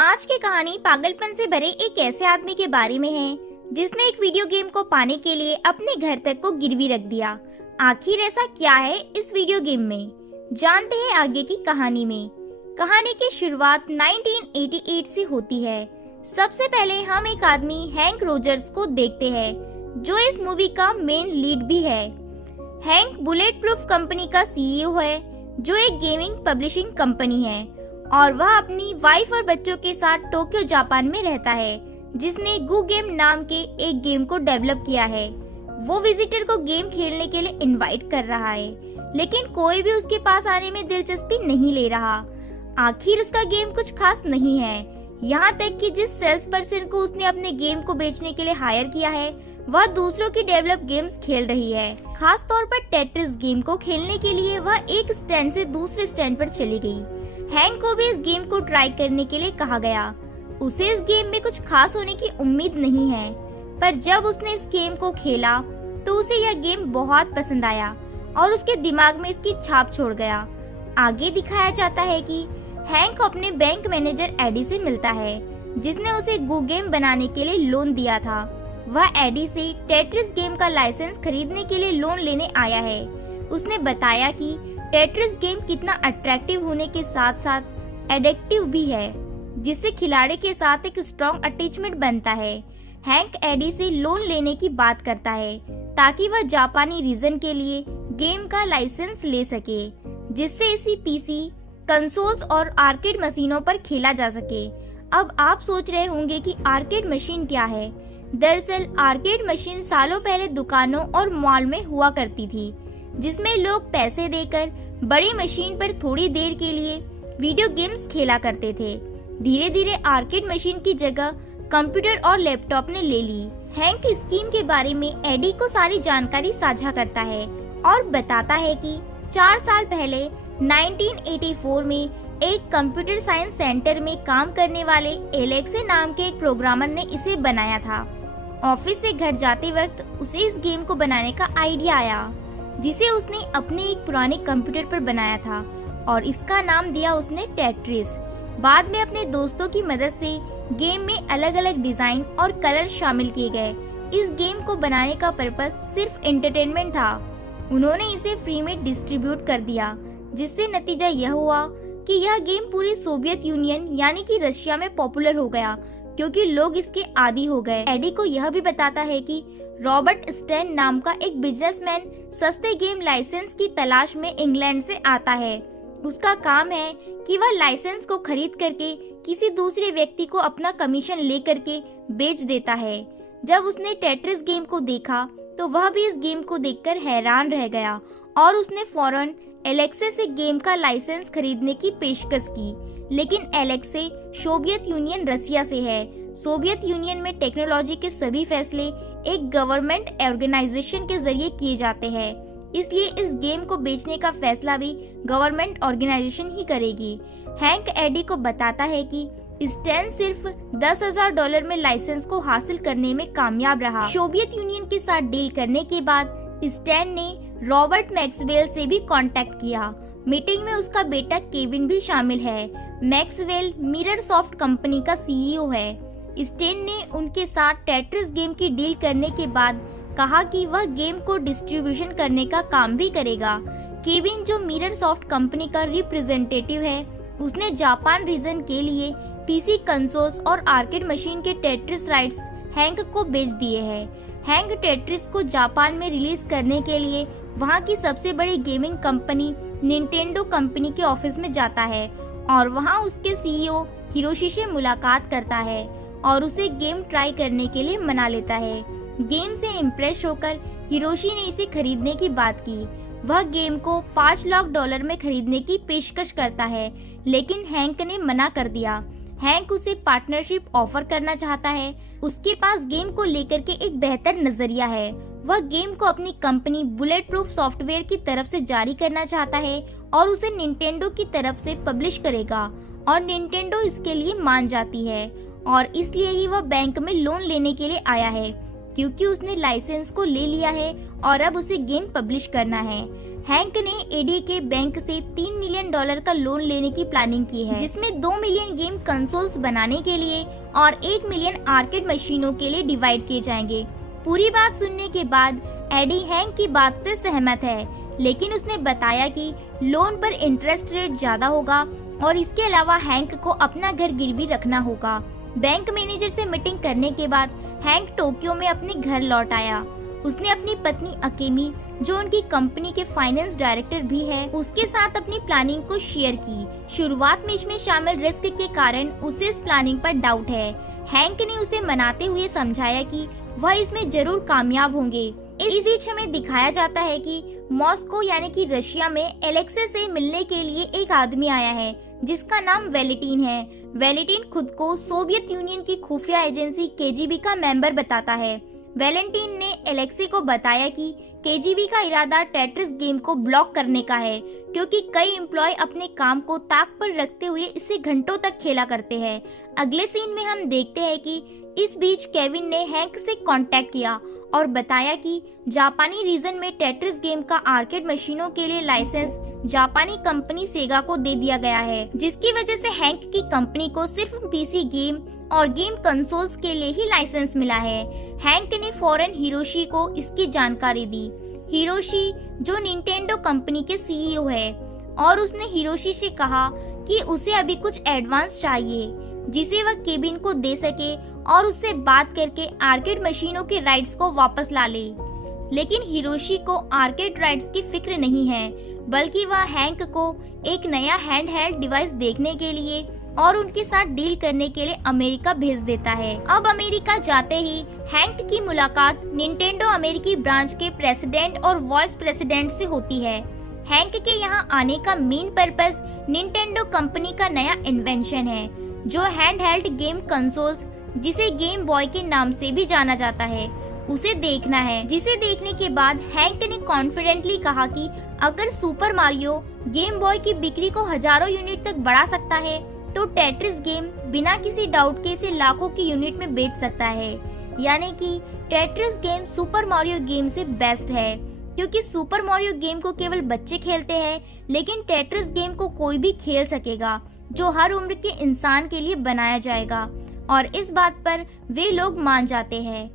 आज की कहानी पागलपन से भरे एक ऐसे आदमी के बारे में है जिसने एक वीडियो गेम को पाने के लिए अपने घर तक को गिरवी रख दिया। आखिर ऐसा क्या है इस वीडियो गेम में, जानते हैं आगे की कहानी में। कहानी की शुरुआत 1988 से होती है। सबसे पहले हम एक आदमी हैंक रोजर्स को देखते हैं जो इस मूवी का मेन लीड भी है। हैंक बुलेट प्रूफ कंपनी का सीईओ है जो एक गेमिंग पब्लिशिंग कंपनी है और वह अपनी वाइफ और बच्चों के साथ टोक्यो जापान में रहता है, जिसने गू गेम नाम के एक गेम को डेवलप किया है। वो विजिटर को गेम खेलने के लिए इनवाइट कर रहा है, लेकिन कोई भी उसके पास आने में दिलचस्पी नहीं ले रहा। आखिर उसका गेम कुछ खास नहीं है, यहाँ तक कि जिस सेल्स पर्सन को उसने अपने गेम को बेचने के लिए हायर किया है वह दूसरों की डेवलप गेम्स खेल रही है। खास तौर पर टेट्रिस गेम को खेलने के लिए वह एक स्टैंड से दूसरे स्टैंड पर चली गई। हैंक को भी इस गेम को ट्राई करने के लिए कहा गया। उसे इस गेम में कुछ खास होने की उम्मीद नहीं है, पर जब उसने इस गेम को खेला तो उसे यह गेम बहुत पसंद आया और उसके दिमाग में इसकी छाप छोड़ गया। आगे दिखाया जाता है कि हैंक अपने बैंक मैनेजर एडी से मिलता है, जिसने उसे गू गेम बनाने के लिए लोन दिया था। वह एडी से टेट्रिस गेम का लाइसेंस खरीदने के लिए लोन लेने आया है। उसने बताया कि टेट्रिस गेम कितना अट्रैक्टिव होने के साथ साथ एडिक्टिव भी है, जिससे खिलाड़ी के साथ एक स्ट्रॉन्ग अटैचमेंट बनता है। हैंक एडी से लोन लेने की बात करता है ताकि वह जापानी रीजन के लिए गेम का लाइसेंस ले सके, जिससे इसी पीसी, कंसोल्स और आर्केड मशीनों पर खेला जा सके। अब आप सोच रहे होंगे कि आर्केड मशीन क्या है। दरअसल आर्केड मशीन सालों पहले दुकानों और मॉल में हुआ करती थी, जिसमें लोग पैसे देकर बड़ी मशीन पर थोड़ी देर के लिए वीडियो गेम्स खेला करते थे। धीरे धीरे आर्केड मशीन की जगह कंप्यूटर और लैपटॉप ने ले ली। हैंक स्कीम के बारे में एडी को सारी जानकारी साझा करता है और बताता है कि 4 साल पहले 1984 में एक कंप्यूटर साइंस सेंटर में काम करने वाले एलेक्से नाम के एक प्रोग्रामर ने इसे बनाया था। ऑफिस से घर जाते वक्त उसे इस गेम को बनाने का आइडिया आया, जिसे उसने अपने एक पुराने कंप्यूटर पर बनाया था और इसका नाम दिया उसने टेट्रिस। बाद में अपने दोस्तों की मदद से गेम में अलग अलग डिजाइन और कलर शामिल किए गए। इस गेम को बनाने का पर्पस सिर्फ एंटरटेनमेंट था। उन्होंने इसे फ्री में डिस्ट्रीब्यूट कर दिया, जिससे नतीजा यह हुआ कि यह गेम पूरी सोवियत यूनियन यानी कि रशिया में पॉपुलर हो गया, क्योंकि लोग इसके आदी हो गए। एडी को यह भी बताता है कि रॉबर्ट स्टैन नाम का एक बिजनेसमैन सस्ते गेम लाइसेंस की तलाश में इंग्लैंड से आता है। उसका काम है कि वह लाइसेंस को खरीद करके किसी दूसरे व्यक्ति को अपना कमीशन ले करके बेच देता है। जब उसने टेट्रिस गेम को देखा तो वह भी इस गेम को देखकर हैरान रह गया और उसने फौरन एलेक्से से गेम का लाइसेंस खरीदने की पेशकश की। लेकिन एलेक्से सोवियत यूनियन रसिया से है। सोवियत यूनियन में टेक्नोलॉजी के सभी फैसले एक गवर्नमेंट ऑर्गेनाइजेशन के जरिए किए जाते हैं, इसलिए इस गेम को बेचने का फैसला भी गवर्नमेंट ऑर्गेनाइजेशन ही करेगी। हैंक एडी को बताता है कि स्टैन सिर्फ $10,000 में लाइसेंस को हासिल करने में कामयाब रहा। सोवियत यूनियन के साथ डील करने के बाद स्टैन ने रॉबर्ट मैक्सवेल से भी कांटेक्ट किया। मीटिंग में उसका बेटा केविन भी शामिल है। मैक्सवेल मिरर सॉफ्ट कंपनी का सीईओ है। स्टेन ने उनके साथ टेट्रिस गेम की डील करने के बाद कहा कि वह गेम को डिस्ट्रीब्यूशन करने का काम भी करेगा। केविन, जो मिरर सॉफ्ट कंपनी का रिप्रेजेंटेटिव है, उसने जापान रीजन के लिए पीसी, कंसोल्स और आर्केड मशीन के टेट्रिस राइट्स हैंक को बेच दिए हैं। हैंक टेट्रिस को जापान में रिलीज करने के लिए वहां की सबसे बड़ी गेमिंग कंपनी निंटेंडो कंपनी के ऑफिस में जाता है और वहां उसके सीईओ हिरोशी से मुलाकात करता है और उसे गेम ट्राई करने के लिए मना लेता है। गेम से इम्प्रेस होकर हिरोशी ने इसे खरीदने की बात की। वह गेम को $5 लाख में खरीदने की पेशकश करता है, लेकिन हैंक ने मना कर दिया। हैंक उसे पार्टनरशिप ऑफर करना चाहता है। उसके पास गेम को लेकर के एक बेहतर नजरिया है। वह गेम को अपनी कंपनी बुलेट प्रूफ सॉफ्टवेयर की तरफ से जारी करना चाहता है और उसे निंटेंडो की तरफ से पब्लिश करेगा और निंटेंडो इसके लिए मान जाती है और इसलिए ही वह बैंक में लोन लेने के लिए आया है, क्योंकि उसने लाइसेंस को ले लिया है और अब उसे गेम पब्लिश करना है। हैंक ने एडी के बैंक से $3 मिलियन का लोन लेने की प्लानिंग की है, जिसमें 2 मिलियन गेम कंसोल्स बनाने के लिए और 1 मिलियन आर्केड मशीनों के लिए डिवाइड किए जाएंगे। पूरी बात सुनने के बाद एडी हैंक की बात से सहमत है, लेकिन उसने बताया कि लोन पर इंटरेस्ट रेट ज्यादा होगा और इसके अलावा हैंक को अपना घर गिरवी रखना होगा। बैंक मैनेजर से मीटिंग करने के बाद हैंक टोक्यो में अपने घर लौट आया। उसने अपनी पत्नी अकेमी, जो उनकी कंपनी के फाइनेंस डायरेक्टर भी है, उसके साथ अपनी प्लानिंग को शेयर की। शुरुआत में इसमें शामिल रिस्क के कारण उसे इस प्लानिंग पर डाउट है। हैंक ने उसे मनाते हुए समझाया कि वह इसमें जरूर कामयाब होंगे। इस बीच हमें दिखाया जाता है कि मॉस्को यानी कि रशिया में एलेक्से से मिलने के लिए एक आदमी आया है जिसका नाम वेलेंटिन है। वेलेंटिन खुद को सोवियत यूनियन की खुफिया एजेंसी केजीबी का मेंबर बताता है। वेलेंटिन ने एलेक्सी को बताया कि केजीबी का इरादा टेट्रिस गेम को ब्लॉक करने का है, क्योंकि कई एम्प्लॉय अपने काम को ताक पर रखते हुए इसे घंटों तक खेला करते हैं। अगले सीन में हम देखते हैं कि इस बीच केविन ने हैंक से कांटेक्ट किया और बताया कि जापानी रीजन में टेट्रिस गेम का आर्केड मशीनों के लिए लाइसेंस जापानी कंपनी सेगा को दे दिया गया है, जिसकी वजह से हैंक की कंपनी को सिर्फ पीसी गेम और गेम कंसोल्स के लिए ही लाइसेंस मिला है। हैंक ने फौरन हिरोशी को इसकी जानकारी दी। हिरोशी जो निंटेंडो कंपनी के सीईओ है, और उसने हिरोशी से कहा कि उसे अभी कुछ एडवांस चाहिए जिसे वह केबिन को दे सके और उससे बात करके आर्केड मशीनों के राइट्स को वापस ला ले। लेकिन हिरोशी को आर्केड राइट्स की फिक्र नहीं है, बल्कि वह हैंक को एक नया हैंडहेल्ड डिवाइस देखने के लिए और उनके साथ डील करने के लिए अमेरिका भेज देता है। अब अमेरिका जाते ही हैंक की मुलाकात निंटेंडो अमेरिकी ब्रांच के प्रेसिडेंट और वाइस प्रेसिडेंट से होती है। हैंक के यहाँ आने का मेन पर्पस निंटेंडो कंपनी का नया इन्वेंशन है, जो हैंडहेल्ड गेम कंसोल्स, जिसे गेम बॉय के नाम से भी जाना जाता है, उसे देखना है। जिसे देखने के बाद हैंक ने कॉन्फिडेंटली कहा कि अगर सुपर मारियो गेम बॉय की बिक्री को हजारों यूनिट तक बढ़ा सकता है, तो टेट्रिस गेम बिना किसी डाउट के इसे लाखों की यूनिट में बेच सकता है। यानी कि Tetris game super Mario game से बेस्ट है, क्योंकि सुपर मारियो गेम को केवल बच्चे खेलते हैं, लेकिन टेट्रिस गेम को कोई भी खेल सकेगा, जो हर उम्र के इंसान के लिए बनाया जाएगा। और इस बात पर वे लोग मान जाते हैं।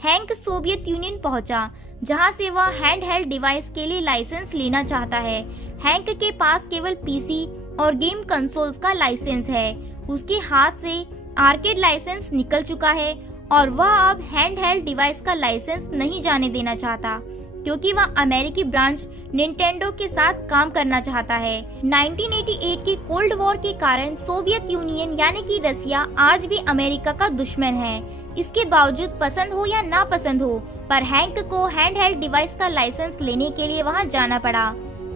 हैंक सोवियत यूनियन पहुंचा, जहां से वह हैंडहेल्ड डिवाइस के लिए लाइसेंस लेना चाहता है। हैंक के पास केवल पीसी और गेम कंसोल्स का लाइसेंस है। उसके हाथ से आर्केड लाइसेंस निकल चुका है और वह अब हैंडहेल्ड डिवाइस का लाइसेंस नहीं जाने देना चाहता, क्योंकि वह अमेरिकी ब्रांच निंटेंडो के साथ काम करना चाहता है। 1988 की कोल्ड वॉर के कारण सोवियत यूनियन यानी कि रसिया आज भी अमेरिका का दुश्मन है। इसके बावजूद पसंद हो या ना पसंद हो, पर हैंक को हैंडहेल्ड डिवाइस का लाइसेंस लेने के लिए वहां जाना पड़ा।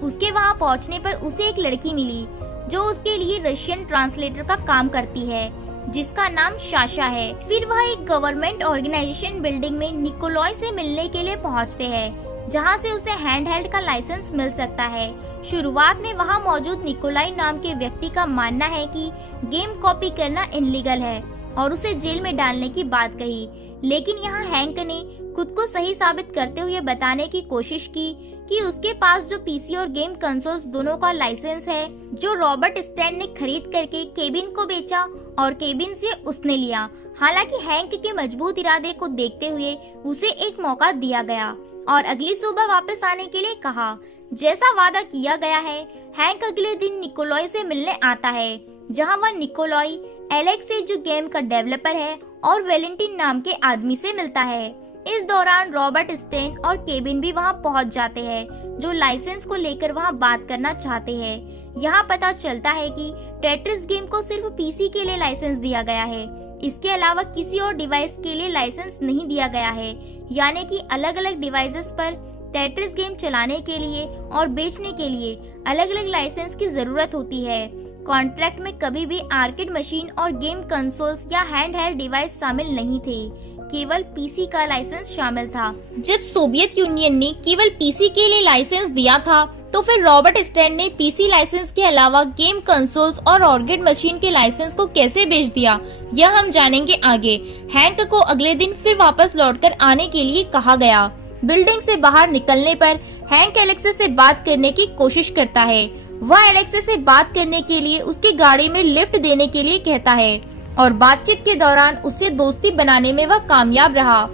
उसके वहां पहुंचने पर उसे एक लड़की मिली जो उसके लिए रशियन ट्रांसलेटर का काम करती है, जिसका नाम शाशा है। फिर वह एक गवर्नमेंट ऑर्गेनाइजेशन बिल्डिंग में निकोलॉय से मिलने के लिए पहुंचते हैं, जहां से उसे हैंडहेल्ड का लाइसेंस मिल सकता है। शुरुआत में वहां मौजूद निकोलाई नाम के व्यक्ति का मानना है कि गेम कॉपी करना इनलीगल है और उसे जेल में डालने की बात कही, लेकिन यहाँ हैंक ने खुद को सही साबित करते हुए बताने की कोशिश की कि उसके पास जो पीसी और गेम कंसोल्स दोनों का लाइसेंस है, जो रॉबर्ट स्टैन ने खरीद करके केबिन को बेचा और केबिन से उसने लिया। हालांकि हैंक के मजबूत इरादे को देखते हुए उसे एक मौका दिया गया और अगली सुबह वापस आने के लिए कहा। जैसा वादा किया गया है, हैंक अगले दिन निकोलॉय से मिलने आता है, जहां वह निकोलॉय एलेक्से जो गेम का डेवलपर है और वेलेंटिन नाम के आदमी से मिलता है। इस दौरान रॉबर्ट स्टेन और केबिन भी वहां पहुंच जाते हैं, जो लाइसेंस को लेकर वहां बात करना चाहते हैं। यहां पता चलता है कि टेट्रिस गेम को सिर्फ पीसी के लिए लाइसेंस दिया गया है, इसके अलावा किसी और डिवाइस के लिए लाइसेंस नहीं दिया गया है। यानी कि अलग अलग डिवाइसेस पर टेट्रिस गेम चलाने के लिए और बेचने के लिए अलग अलग लाइसेंस की जरूरत होती है। कॉन्ट्रैक्ट में कभी भी आर्केड मशीन और गेम कंसोल्स या हैंडहेल्ड डिवाइस शामिल नहीं थे, केवल पीसी का लाइसेंस शामिल था। जब सोवियत यूनियन ने केवल पीसी के लिए लाइसेंस दिया था, तो फिर रॉबर्ट स्टैन ने पीसी लाइसेंस के अलावा गेम कंसोल्स और आर्केड मशीन के लाइसेंस को कैसे बेच दिया, यह हम जानेंगे आगे। हैंक को अगले दिन फिर वापस लौटकर आने के लिए कहा गया। बिल्डिंग से बाहर निकलने पर हैंक एलेक्से से बात करने की कोशिश करता है। वह एलेक्से से बात करने के लिए उसकी गाड़ी में लिफ्ट देने के लिए कहता है और बातचीत के दौरान उससे दोस्ती बनाने में वह कामयाब रहा।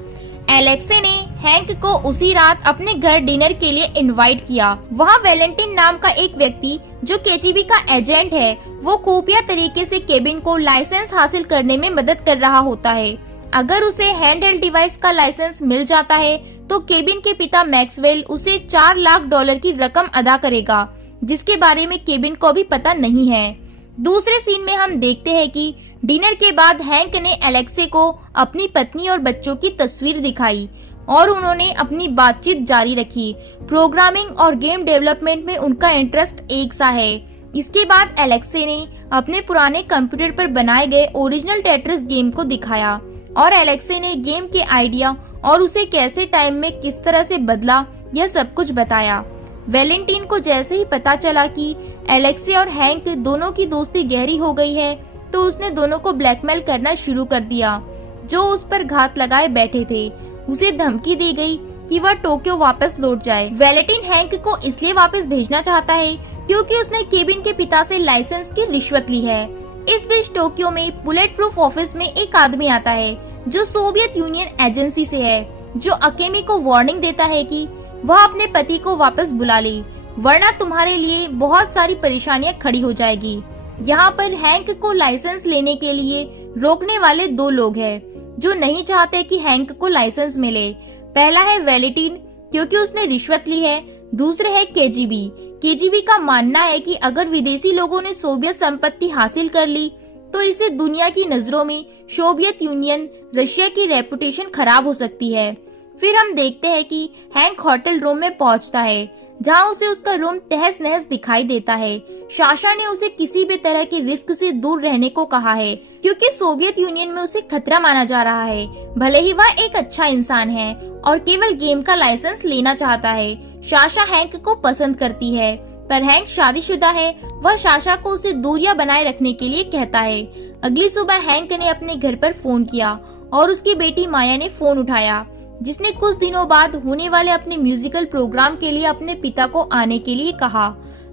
एलेक्से ने हैंक को उसी रात अपने घर डिनर के लिए इनवाइट किया। वहाँ वैलेंटिन नाम का एक व्यक्ति जो केजीबी का एजेंट है, वो खुफिया तरीके से केबिन को लाइसेंस हासिल करने में मदद कर रहा होता है। अगर उसे हैंडहेल्ड डिवाइस का लाइसेंस मिल जाता है तो केबिन के पिता मैक्सवेल उसे $4 लाख की रकम अदा करेगा, जिसके बारे में केबिन को भी पता नहीं है। दूसरे सीन में हम देखते हैं कि डिनर के बाद हैंक ने एलेक्से को अपनी पत्नी और बच्चों की तस्वीर दिखाई और उन्होंने अपनी बातचीत जारी रखी। प्रोग्रामिंग और गेम डेवलपमेंट में उनका इंटरेस्ट एक सा है। इसके बाद एलेक्से ने अपने पुराने कंप्यूटर पर बनाए गए ओरिजिनल टेट्रिस गेम को दिखाया और एलेक्से ने गेम के आइडिया और उसे कैसे टाइम में किस तरह से बदला, यह सब कुछ बताया। वैलेंटीन को जैसे ही पता चला कि एलेक्से और हैंक दोनों की दोस्ती गहरी हो गई है, तो उसने दोनों को ब्लैकमेल करना शुरू कर दिया, जो उस पर घात लगाए बैठे थे। उसे धमकी दी गई कि वह टोक्यो वापस लौट जाए। वैलेंटीन हैंक को इसलिए वापस भेजना चाहता है क्योंकि उसने केबिन के पिता से लाइसेंस की रिश्वत ली है। इस बीच टोक्यो में बुलेट प्रूफ ऑफिस में एक आदमी आता है जो सोवियत यूनियन एजेंसी से है, जो अकेमी को वार्निंग देता है कि वह अपने पति को वापस बुला ले, वरना तुम्हारे लिए बहुत सारी परेशानियां खड़ी हो जाएगी। यहाँ पर हैंक को लाइसेंस लेने के लिए रोकने वाले दो लोग हैं जो नहीं चाहते कि हैंक को लाइसेंस मिले। पहला है वैलेंटीन, क्योंकि उसने रिश्वत ली है। दूसरे है केजीबी का मानना है कि अगर विदेशी लोगों ने सोवियत संपत्ति हासिल कर ली तो इससे दुनिया की नजरों में सोवियत यूनियन, रशिया की रेपुटेशन खराब हो सकती है। फिर हम देखते हैं कि हैंक होटल रूम में पहुंचता है, जहां उसे उसका रूम तहस नहस दिखाई देता है। साशा ने उसे किसी भी तरह के रिस्क से दूर रहने को कहा है, क्योंकि सोवियत यूनियन में उसे खतरा माना जा रहा है। भले ही वह एक अच्छा इंसान है और केवल गेम का लाइसेंस लेना चाहता है। साशा हैंक को पसंद करती है, पर हैंक शादीशुदा है। वह साशा को उसे दूरियां बनाए रखने के लिए कहता है। अगली सुबह हैंक ने अपने घर पर फोन किया और उसकी बेटी माया ने फोन उठाया, जिसने कुछ दिनों बाद होने वाले अपने म्यूजिकल प्रोग्राम के लिए अपने पिता को आने के लिए कहा।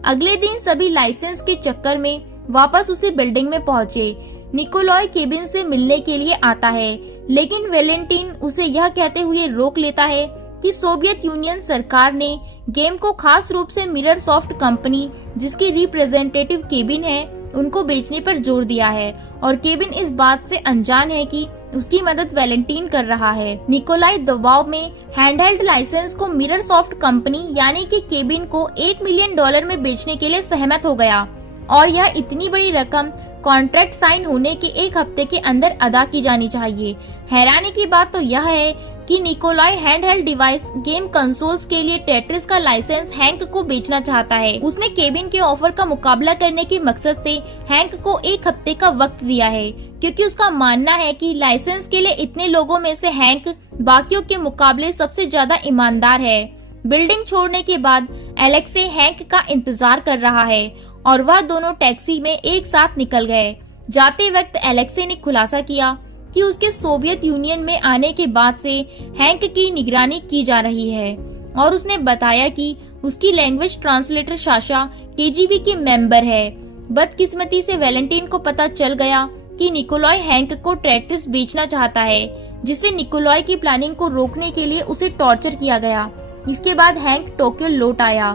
अगले दिन सभी लाइसेंस के चक्कर में वापस उसी बिल्डिंग में पहुंचे। निकोलॉय केबिन से मिलने के लिए आता है, लेकिन वैलेंटीन उसे यह कहते हुए रोक लेता है कि सोवियत यूनियन सरकार ने गेम को खास रूप से मिरर सॉफ्ट कंपनी, जिसकी रिप्रेजेंटेटिव केबिन है, उनको बेचने पर जोर दिया है और केबिन इस बात से अनजान है कि उसकी मदद वैलेंटीन कर रहा है। निकोलाई दबाव में हैंडहेल्ड लाइसेंस को मिरर सॉफ्ट कंपनी यानी कि केबिन को $1 मिलियन में बेचने के लिए सहमत हो गया और यह इतनी बड़ी रकम कॉन्ट्रैक्ट साइन होने के एक हफ्ते के अंदर अदा की जानी चाहिए। हैरानी की बात तो यह है कि Nikolai handheld device game consoles के लिए टेट्रिस का लाइसेंस हैंक को बेचना चाहता है। उसने केबिन के ऑफर का मुकाबला करने के मकसद से हैंक को एक हफ्ते का वक्त दिया है, क्योंकि उसका मानना है कि लाइसेंस के लिए इतने लोगों में से हैंक बाकियों के मुकाबले सबसे ज्यादा ईमानदार है। बिल्डिंग छोड़ने के बाद एलेक्से हैंक का इंतजार कर रहा है और वह दोनों टैक्सी में एक साथ निकल गए। जाते वक्त एलेक्से ने खुलासा किया कि उसके सोवियत यूनियन में आने के बाद से हैंक की निगरानी की जा रही है और उसने बताया कि उसकी लैंग्वेज ट्रांसलेटर साशा केजीबी की मेंबर है। बदकिस्मती से वैलेंटीन को पता चल गया कि निकोलॉय हैंक को टेट्रिस बेचना चाहता है, जिससे निकोलॉय की प्लानिंग को रोकने के लिए उसे टॉर्चर किया गया। इसके बाद हैंक टोक्यो लौट आया।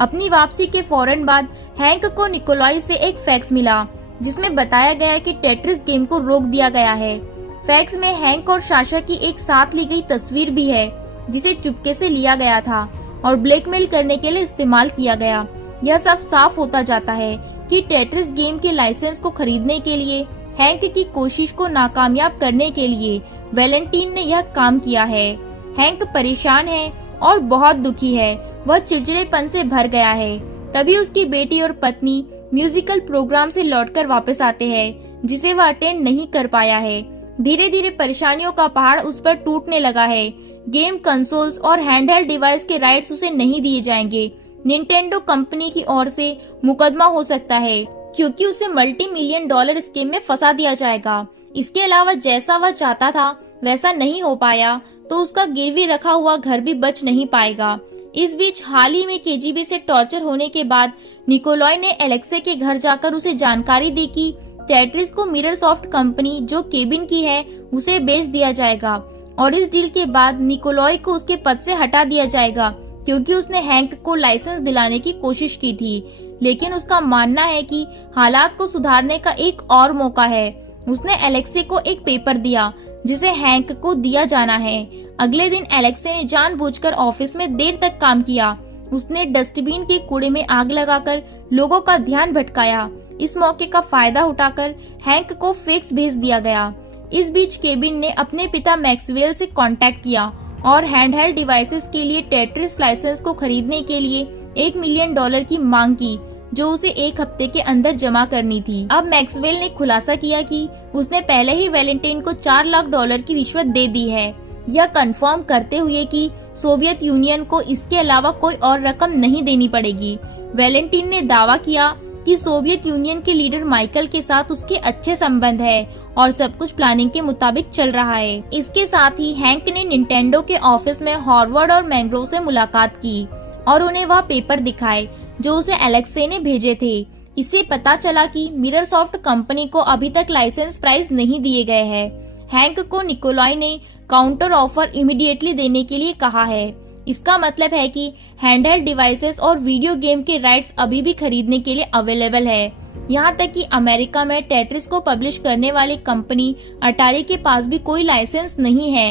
अपनी वापसी के फौरन बाद हैंक को निकोलॉय से एक फैक्स मिला, जिसमें बताया गया कि टेट्रिस गेम को रोक दिया गया है। फैक्स में हैंक और साशा की एक साथ ली गई तस्वीर भी है, जिसे चुपके से लिया गया था और ब्लैकमेल करने के लिए इस्तेमाल किया गया। यह सब साफ होता जाता है कि टेट्रिस गेम के लाइसेंस को खरीदने के लिए हैंक की कोशिश को नाकामयाब करने के लिए वैलेंटीन ने यह काम किया है। हैंक परेशान है और बहुत दुखी है। वह चिड़चिड़ेपन से भर गया है। तभी उसकी बेटी और पत्नी म्यूजिकल प्रोग्राम से लौटकर वापस आते हैं, जिसे वह अटेंड नहीं कर पाया है। धीरे धीरे परेशानियों का पहाड़ उस पर टूटने लगा है। गेम कंसोल्स और हैंडहेल्ड डिवाइस के राइट्स उसे नहीं दिए जाएंगे। निंटेंडो कंपनी की ओर से मुकदमा हो सकता है, क्योंकि उसे $multi-million स्कीम में फंसा दिया जाएगा। इसके अलावा जैसा वह चाहता था वैसा नहीं हो पाया तो उसका गिरवी रखा हुआ घर भी बच नहीं पाएगा। इस बीच हाल ही में केजीबी से टॉर्चर होने के बाद निकोलॉय ने एलेक्से के घर जाकर उसे जानकारी दी कि टेट्रिस को मिररसॉफ्ट कंपनी जो केबिन की है उसे बेच दिया जाएगा और इस डील के बाद निकोलॉय को उसके पद से हटा दिया जाएगा क्योंकि उसने हैंक को लाइसेंस दिलाने की कोशिश की थी। लेकिन उसका मानना है कि हालात को सुधारने का एक और मौका है। उसने एलेक्से को एक पेपर दिया जिसे हैंक को दिया जाना है। अगले दिन एलेक्से ने जानबूझकर ऑफिस में देर तक काम किया। उसने डस्टबिन के कूड़े में आग लगाकर लोगों का ध्यान भटकाया। इस मौके का फायदा उठाकर हैंक को फैक्स भेज दिया गया। इस बीच केबिन ने अपने पिता मैक्सवेल से कांटेक्ट किया और हैंडहेल्ड डिवाइसेस के लिए टेट्रिस लाइसेंस को खरीदने के लिए $1 मिलियन की मांग की जो उसे एक हफ्ते के अंदर जमा करनी थी। अब मैक्सवेल ने खुलासा किया कि उसने पहले ही वैलेंटाइन को $4 लाख की रिश्वत दे दी है, यह कंफर्म करते हुए कि सोवियत यूनियन को इसके अलावा कोई और रकम नहीं देनी पड़ेगी। वैलेंटाइन ने दावा किया कि सोवियत यूनियन के लीडर माइकल के साथ उसके अच्छे संबंध है और सब कुछ प्लानिंग के मुताबिक चल रहा है। इसके साथ ही हैंक ने निंटेंडो के ऑफिस में हॉवर्ड और मैंग्रो से मुलाकात की और उन्हें वह पेपर दिखाए जो उसे एलेक्से ने भेजे थे। इससे पता चला कि मिररसॉफ्ट कंपनी को अभी तक लाइसेंस प्राइस नहीं दिए गए हैं। हैंक को निकोलॉय ने काउंटर ऑफर इमीडिएटली देने के लिए कहा है। इसका मतलब है कि हैंडहेल्ड डिवाइसेस और वीडियो गेम के राइट्स अभी भी खरीदने के लिए अवेलेबल है। यहाँ तक कि अमेरिका में टेट्रिस को पब्लिश करने वाली कंपनी अटारी के पास भी कोई लाइसेंस नहीं है।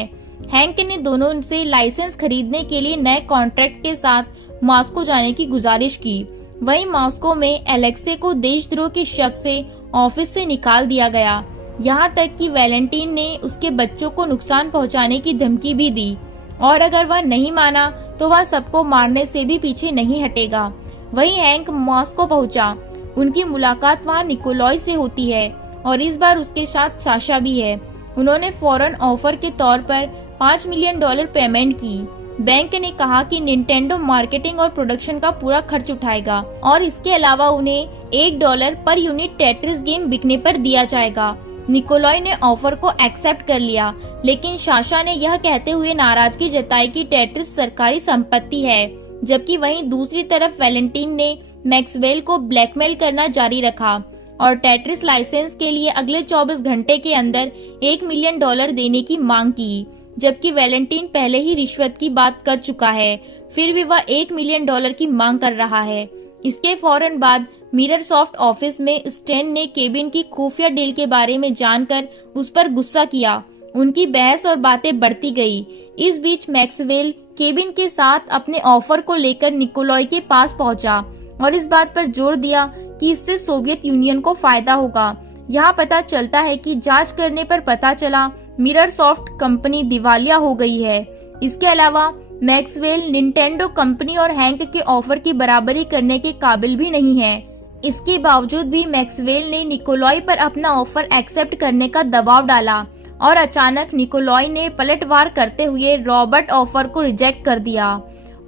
हैंक ने दोनों से लाइसेंस खरीदने के लिए नए कॉन्ट्रैक्ट के साथ मॉस्को जाने की गुजारिश की। वहीं मॉस्को में एलेक्से को देशद्रोह के शक से ऑफिस से निकाल दिया गया। यहाँ तक कि वैलेंटाइन ने उसके बच्चों को नुकसान पहुँचाने की धमकी भी दी और अगर वह नहीं माना तो वह सबको मारने से भी पीछे नहीं हटेगा। वहीं हैंक मॉस्को पहुंचा। उनकी मुलाकात वहां निकोलॉय से होती है और इस बार उसके साथ साशा भी है। उन्होंने फौरन ऑफर के तौर पर $5 मिलियन पेमेंट की। बैंक ने कहा कि निंटेंडो मार्केटिंग और प्रोडक्शन का पूरा खर्च उठाएगा और इसके अलावा उन्हें $1 पर यूनिट टेट्रिस गेम बिकने पर दिया जाएगा। निकोलॉय ने ऑफर को एक्सेप्ट कर लिया, लेकिन साशा ने यह कहते हुए नाराजगी जताई कि टेट्रिस सरकारी संपत्ति है, जबकि वहीं दूसरी तरफ वैलेंटाइन ने मैक्सवेल को ब्लैकमेल करना जारी रखा और टेट्रिस लाइसेंस के लिए अगले 24 घंटे के अंदर $1 मिलियन देने की मांग की, जबकि वैलेंटाइन पहले ही रिश्वत की बात कर चुका है, फिर भी वह $1 मिलियन की मांग कर रहा है। इसके फौरन बाद मिररसॉफ्ट ऑफिस में स्टैन ने केबिन की खुफिया डील के बारे में जानकर उस पर गुस्सा किया। उनकी बहस और बातें बढ़ती गई। इस बीच मैक्सवेल केबिन के साथ अपने ऑफर को लेकर निकोलॉय के पास पहुंचा और इस बात पर जोर दिया कि इससे सोवियत यूनियन को फायदा होगा। यहाँ पता चलता है कि जांच करने पर पता चला मिररसॉफ्ट कंपनी दिवालिया हो गई है। इसके अलावा मैक्सवेल निंटेंडो कंपनी और हैंक के ऑफर की बराबरी करने के काबिल भी नहीं है। इसके बावजूद भी मैक्सवेल ने निकोलॉय पर अपना ऑफर एक्सेप्ट करने का दबाव डाला और अचानक निकोलॉय ने पलटवार करते हुए रॉबर्ट ऑफर को रिजेक्ट कर दिया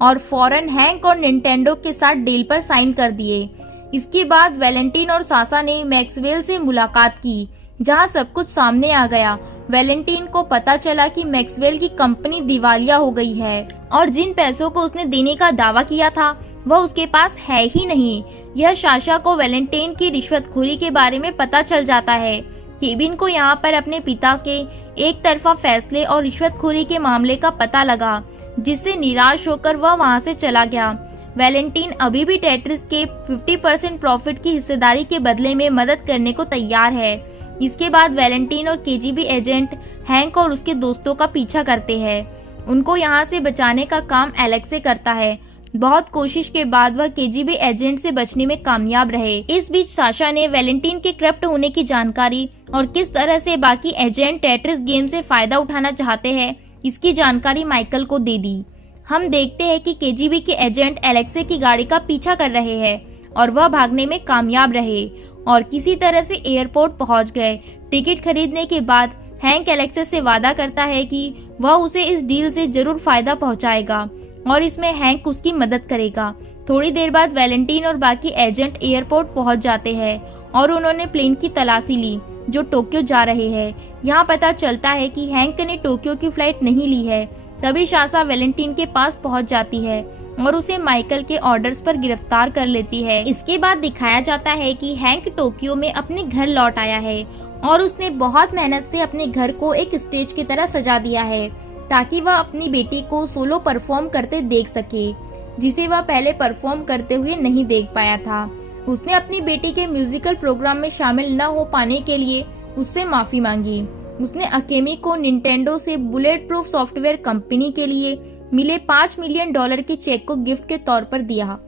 और फौरन हैंक और निंटेंडो के साथ डील पर साइन कर दिए। इसके बाद वैलेंटाइन और साशा ने मैक्सवेल से मुलाकात की, जहां सब कुछ सामने आ गया। वैलेंटाइन को पता चला कि मैक्सवेल की कंपनी दिवालिया हो गई है और जिन पैसों को उसने देने का दावा किया था वह उसके पास है ही नहीं। यह साशा को वैलेंटाइन की रिश्वतखोरी के बारे में पता चल जाता है। केबिन को यहाँ पर अपने पिता के एक तरफा फैसले और रिश्वतखोरी के मामले का पता लगा, जिससे निराश होकर वह वहाँ से चला गया। वैलेंटाइन अभी भी टेट्रिस के 50% प्रॉफिट की हिस्सेदारी के बदले में मदद करने को तैयार है। इसके बाद वैलेंटाइन और केजीबी एजेंट हैंक और उसके दोस्तों का पीछा करते हैं। उनको यहाँ से बचाने का काम एलेक्से करता है। बहुत कोशिश के बाद वह केजीबी एजेंट से बचने में कामयाब रहे। इस बीच साशा ने वैलेंटाइन के करप्ट होने की जानकारी और किस तरह से बाकी एजेंट टेट्रिस गेम से फायदा उठाना चाहते हैं, इसकी जानकारी माइकल को दे दी। हम देखते हैं कि केजीबी के एजेंट एलेक्से की गाड़ी का पीछा कर रहे हैं और वह भागने में कामयाब रहे और किसी तरह से एयरपोर्ट पहुंच गए। टिकट खरीदने के बाद हैंक एलेक्से से वादा करता है कि वह उसे इस डील से जरूर फायदा पहुंचाएगा और इसमें हैंक उसकी मदद करेगा। थोड़ी देर बाद वैलेंटाइन और बाकी एजेंट एयरपोर्ट पहुंच जाते हैं और उन्होंने प्लेन की तलाशी ली जो टोक्यो जा रहे हैं। यहाँ पता चलता है कि हैंक ने टोक्यो की फ्लाइट नहीं ली है, तभी साशा वैलेंटाइन के पास पहुंच जाती है और उसे माइकल के ऑर्डर्स पर गिरफ्तार कर लेती है। इसके बाद दिखाया जाता है कि हैंक टोक्यो में अपने घर लौट आया है और उसने बहुत मेहनत से अपने घर को एक स्टेज की तरह सजा दिया है ताकि वह अपनी बेटी को सोलो परफॉर्म करते देख सके, जिसे वह पहले परफॉर्म करते हुए नहीं देख पाया था। उसने अपनी बेटी के म्यूजिकल प्रोग्राम में शामिल न हो पाने के लिए उससे माफी मांगी। उसने अकेमी को निंटेंडो से बुलेट प्रूफ सॉफ्टवेयर कंपनी के लिए मिले $5 मिलियन के चेक को गिफ्ट के तौर पर दिया।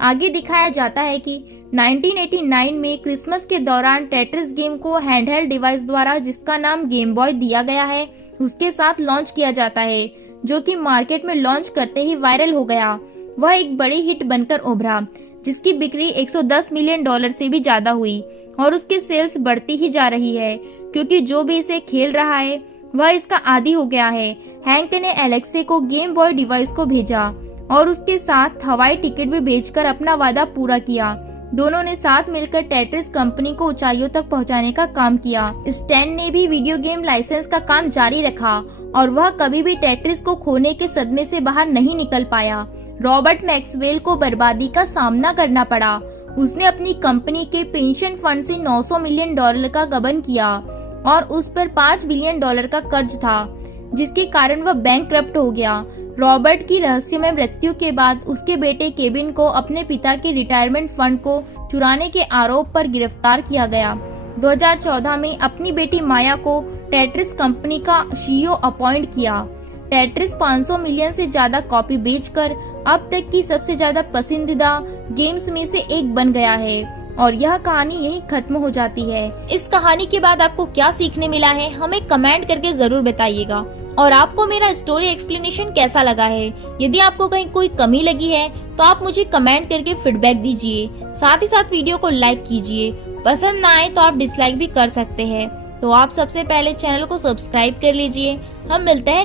आगे दिखाया जाता है कि 1989 में क्रिसमस के दौरान टेट्रिस गेम को हैंडहेल्ड डिवाइस द्वारा, जिसका नाम गेम बॉय दिया गया है, उसके साथ लॉन्च किया जाता है, जो कि मार्केट में लॉन्च करते ही वायरल हो गया। वह एक बड़ी हिट बनकर उभरा, जिसकी बिक्री $110 मिलियन से भी ज्यादा हुई और उसकी सेल्स बढ़ती ही जा रही है क्योंकि जो भी इसे खेल रहा है वह इसका आदी हो गया है। हैंक ने एलेक्से को गेम बॉय डिवाइस को भेजा और उसके साथ हवाई टिकट भी भेजकर अपना वादा पूरा किया। दोनों ने साथ मिलकर टेट्रिस कंपनी को ऊंचाइयों तक पहुंचाने का काम किया। स्टैन ने भी वीडियो गेम लाइसेंस का काम जारी रखा और वह कभी भी टेट्रिस को खोने के सदमे से बाहर नहीं निकल पाया। रॉबर्ट मैक्सवेल को बर्बादी का सामना करना पड़ा। उसने अपनी कंपनी के पेंशन फंड से $900 मिलियन का गबन किया और उस पर $5 बिलियन का कर्ज था, जिसके कारण वह बैंकक्रप्ट हो गया। रॉबर्ट की रहस्यमय मृत्यु के बाद उसके बेटे केविन को अपने पिता के रिटायरमेंट फंड को चुराने के आरोप पर गिरफ्तार किया गया। 2014 में अपनी बेटी माया को टेट्रिस कंपनी का सीईओ अपॉइंट किया। टेट्रिस 500 मिलियन से ज्यादा कॉपी बेचकर अब तक की सबसे ज्यादा पसंदीदा गेम्स में से एक बन गया है और यह कहानी यहीं खत्म हो जाती है। इस कहानी के बाद आपको क्या सीखने मिला है, हमें कमेंट करके जरूर बताइएगा। और आपको मेरा स्टोरी एक्सप्लेनेशन कैसा लगा है? यदि आपको कहीं कोई कमी लगी है तो आप मुझे कमेंट करके फीडबैक दीजिए। साथ ही साथ वीडियो को लाइक कीजिए। पसंद ना आए तो आप डिसलाइक भी कर सकते हैं। तो आप सबसे पहले चैनल को सब्सक्राइब कर लीजिए। हम मिलते हैं